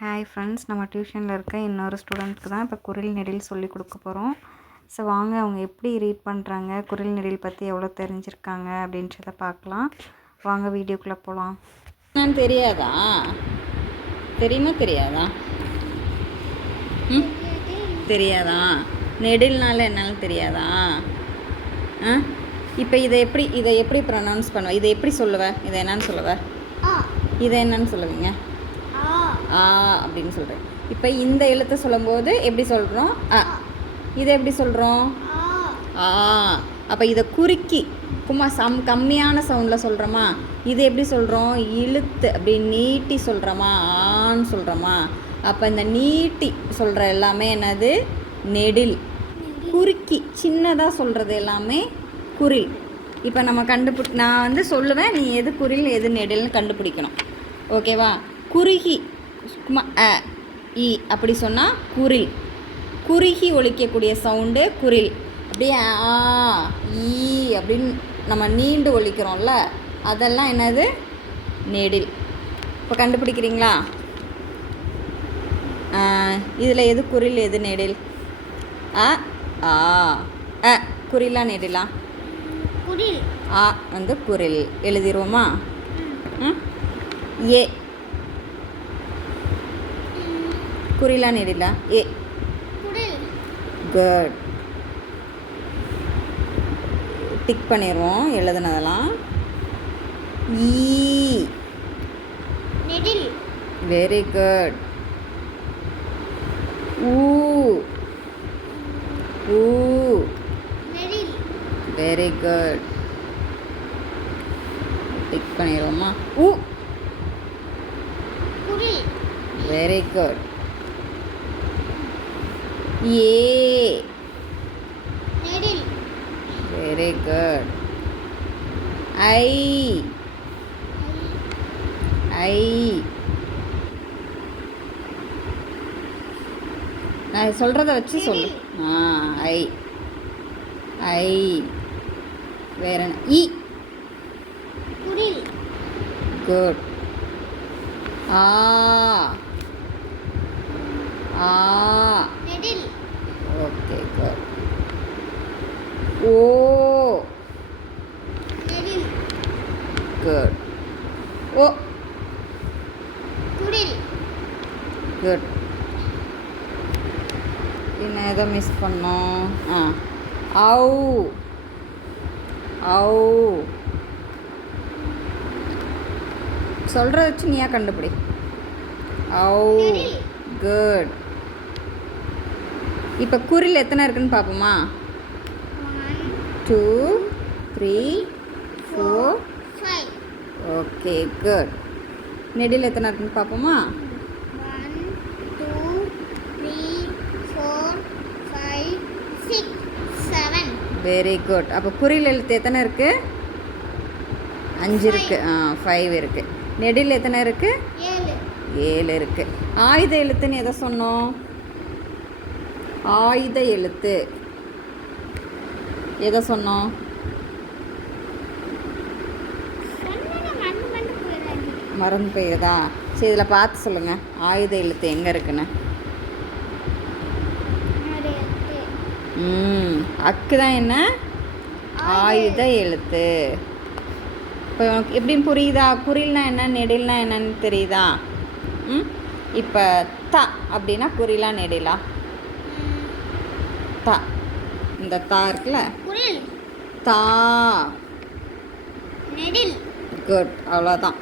Hi friends நம்ம டியூஷனில் இருக்க இன்னொரு ஸ்டூடெண்ட்க்கு தான் இப்போ குரில் நெடில் சொல்லி கொடுக்க போகிறோம் ஸோ வாங்க அவங்க எப்படி ரீட் பண்ணுறாங்க குரில் நெடில் பற்றி எவ்வளோ தெரிஞ்சிருக்காங்க அப்படின்றத பார்க்கலாம். வாங்க வீடியோக்குள்ளே போகலாம் என்னன்னு தெரியாதா? தெரியுமா தெரியாதா? ம்? தெரியாதா? நெடில்னால என்னன்னு தெரியாதா? ஆ? இப்போ இதை எப்படி இதை எப்படி ப்ரொனவுன்ஸ் பண்ணுவ? இதை எப்படி சொல்லுவ? இதை என்னன்னு சொல்லுவ? இதை என்னன்னு சொல்லுவீங்க? ஆ அப்படின்னு சொல்கிறேன் இப்போ இந்த எழுத்தை சொல்லும்போது எப்படி சொல்கிறோம் அ. இதை எப்படி சொல்கிறோம் ஆ. அப்போ இதை குறுக்கி கும்மா சம் கம்மியான சவுண்டில் சொல்கிறோமா இது எப்படி சொல்கிறோம் இழுத்து அப்படி நீட்டி சொல்கிறோமா ஆன்னு சொல்கிறோமா அப்போ இந்த நீட்டி சொல்கிற எல்லாமே என்னது? நெடில். குறுக்கி சின்னதாக சொல்கிறது எல்லாமே குரில். இப்போ நம்ம கண்டுபிடி நான் வந்து சொல்லுவேன் நீ எது குரில் எது நெடில்னு கண்டுபிடிக்கணும். ஓகேவா? குறுகி. சும்மா அ இ அப்படி சொன்னால் குரில். குறுகி ஒலிக்கக்கூடிய சவுண்டு குரில். அப்படியே ஆ ஈ அப்படின்னு நம்ம நீண்டு ஒலிக்கிறோம்ல அதெல்லாம் என்னது? நெடில். இப்போ கண்டுபிடிக்கிறீங்களா? இதில் எது குரில் எது நெடில்? அ ஆ அ குறிலா நெடிலா? குடில் ஆ வந்து குரில். எழுதிருவோமா? ம்? ஏ குறிலா நெடிலா ஏ. குட். டிக் பண்ணிடுவோம் எழுதுனதெல்லாம். ஈ. Very good. ஊ. ஊ. Very good. டிக் பண்ணிடுவோமா ஊ. Very good. ஏ. வெரி குட் ஐ. ஐ. நான் சொல்கிறத வச்சு சொல்லு. ஆ ஐ. ஐ. வேற இ. குட் ஆ. ஆ நெடில் ஓகே குட் ஓ. குட் ஓ. குட் என்ன எதை மிஸ் பண்ணோம். ஆ. ஔ ஔ சொல்கிறத வச்சு நீயா கண்டுபிடி. ஔ குட் இப்போ குறில் எத்தனை இருக்குன்னு பார்ப்போமா two three four five okay good நெடில் எத்தனை இருக்குன்னு பார்ப்போமா? One two three four five six seven very good அப்போ குறியில் எழுத்து எத்தனை இருக்குது அஞ்சு இருக்குது ஆ ஃபைவ் இருக்குது நெடில் எத்தனை இருக்குது ஏழு ஏழு இருக்குது ஆயுத எழுத்துன்னு எதை சொன்னோம்? ஆயுத எழுத்து. எதை சொன்னோம்? மறந்து போயிருதா? சரி இதில் பார்த்து சொல்லுங்கள் ஆயுத எழுத்து எங்கே இருக்குன்னு? ம் அக்கு தான் என்ன? ஆயுத எழுத்து. இப்போ உனக்கு எப்படின்னு புரியுதா? குறில்னா என்ன? நெடில்னா என்னன்னு தெரியுதா? ம் இப்போ த அப்படின்னா குறிலா நெடிலா? த. இந்த தா இருக்குல்ல? தா. நெடில். குட் அவ்வளோதான்